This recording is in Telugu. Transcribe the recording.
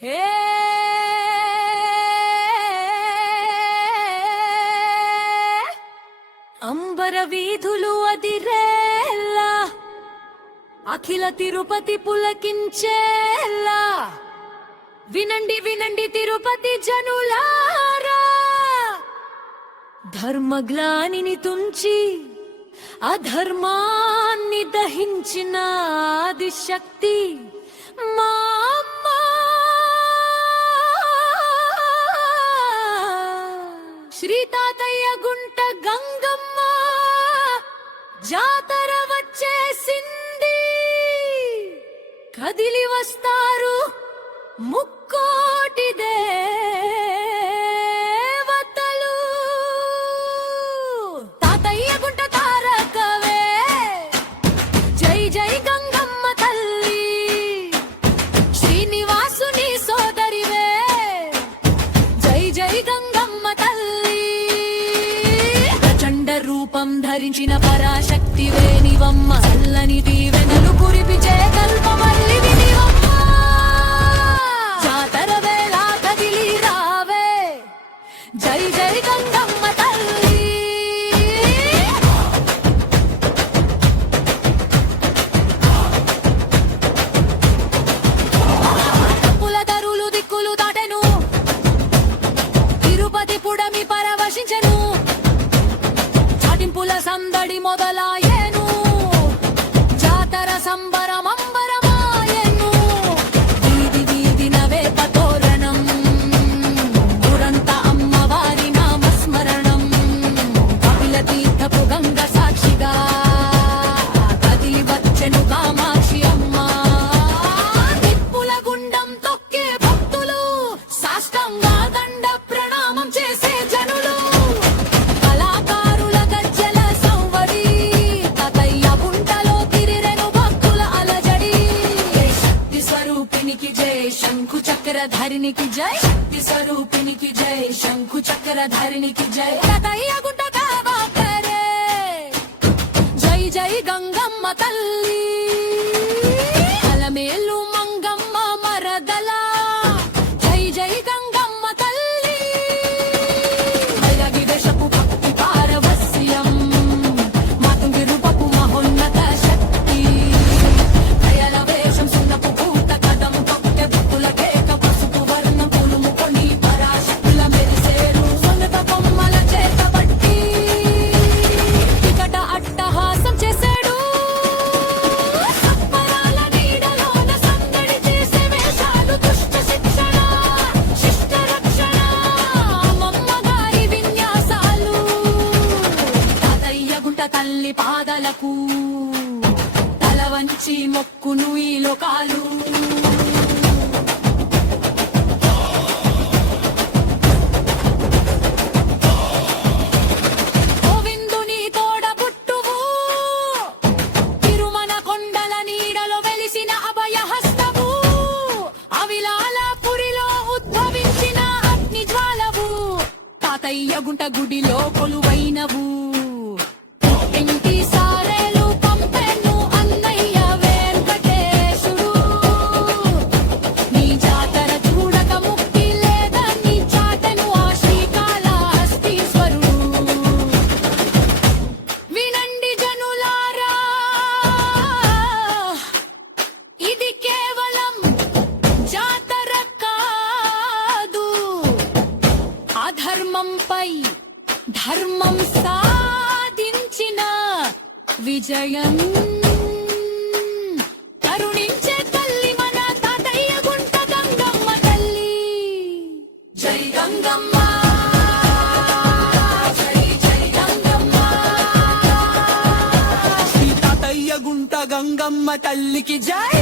హే అంబర వీధులు అదిరేలా అఖిల తిరుపతి పులకించేలా వినండి వినండి తిరుపతి జనులారా ధర్మగ్లానిని తుంచి అధర్మాన్ని దహించిన ఆదిశక్తి మా అమ్మ. శ్రీ తాతయ్య గుంట గంగమ్మ జాతర వచ్చేసింది. కదిలి వస్తారు ముక్కోటి దేవతలు. తాతయ్య గుంట తారకవే జై జై గంగమ్మ తల్లి. శ్రీనివాసుని సోదరివే జై జై గంగమ్మ తల్లి. ప్రచండ రూపం ధరించిన పరాశక్తివే నివమ్మ. చల్లని దీవెనలు కురిపిచే కల్పమల్లి వినివమ్మ. జాతర వేళ కదిలి రావే జై జై గంగమ్మ తల్లి. తప్పుల తరులు దిక్కులు దాటెను తిరుపతి పుడమి పరవశించెను. చాటింపుల సందడి మొదలాయేను జాతర సంబరమంబరమాయెను. వీధి వీధిన వేప తోరణం ఊరంత అమ్మవారి నామస్మరణం. కపిల తీర్థపు గంగ సాక్షిగా కదిలి వచ్చెను కామాక్షి అమ్మ. నిప్పుల గుండం తొక్కే భక్తులు సాష్టంగా దండ ప్రణామం చేసే జనులు. కళాకారుల గజ్జెల సంవడి తాతయ్య గుంటలో తిరిరెను భక్తుల అలజడి. శక్తి స్వరూపినికి జై శంకు చక్రధారినికి జై. శక్తి స్వరూపినికి జై శంకు చక్రధారినికి జై. తాతయ్య గుంట కావాకరే జై జై గంగమ్మ తల్లి. అలమేలు మంగమ్మ మరదల జై జై గంగమ్మ తల్లి. వైరాగి దేశపు భక్తి పారవస్యం మాతుంగి రూపపు మహోన్నత శక్తి. దయల వేషం సున్నపు పూత కదం తొక్కె భక్తుల కేక పసుపు వర్ణం పులుముకొని పరాశక్తుల మెరిసేరు. సొంత బొమ్మల చేత బట్టి వికట అట్టహాసం చేశాడు. సత్వరాల నీడలోన సందడి చేసే వేషాలు దుష్ట శిక్షణ శిష్ట రక్షణ అమ్మమ్మ గారి విన్యాసాలు. తాతయ్య గుంట తల్లి పాదలకు తల వంచి మొక్కును ఈ లోకాలు. గోవిందుని తోడబుట్టువు తిరుమల కొండల నీడలో వెలిసిన అభయహస్తవు. అవిలాలపురిలో ఉద్భవించిన అగ్ని జ్వాలవు. తాతయ్య గుంట గుడిలో కొలువైనవు. ఇంటి సారేలు పంపెను అన్నయ్య వెంకటేశుడు. నీ జాతర చూడక ముక్తి లేదని చాటెను ఆ శ్రీకాళహస్తీశ్వరుడు. వినండి జనులారా ఇది కేవలం జాతర కాదు. అధర్మంపై ధర్మం సాధించిన విజయం. కరుణించే తల్లి మన తాతయ్య గుంట గంగమ్మ తల్లి. జై గంగమ్మ జై జై గంగమ్మ. శ్రీ తాతయ్య గుంట గంగమ్మ తల్లికి జై.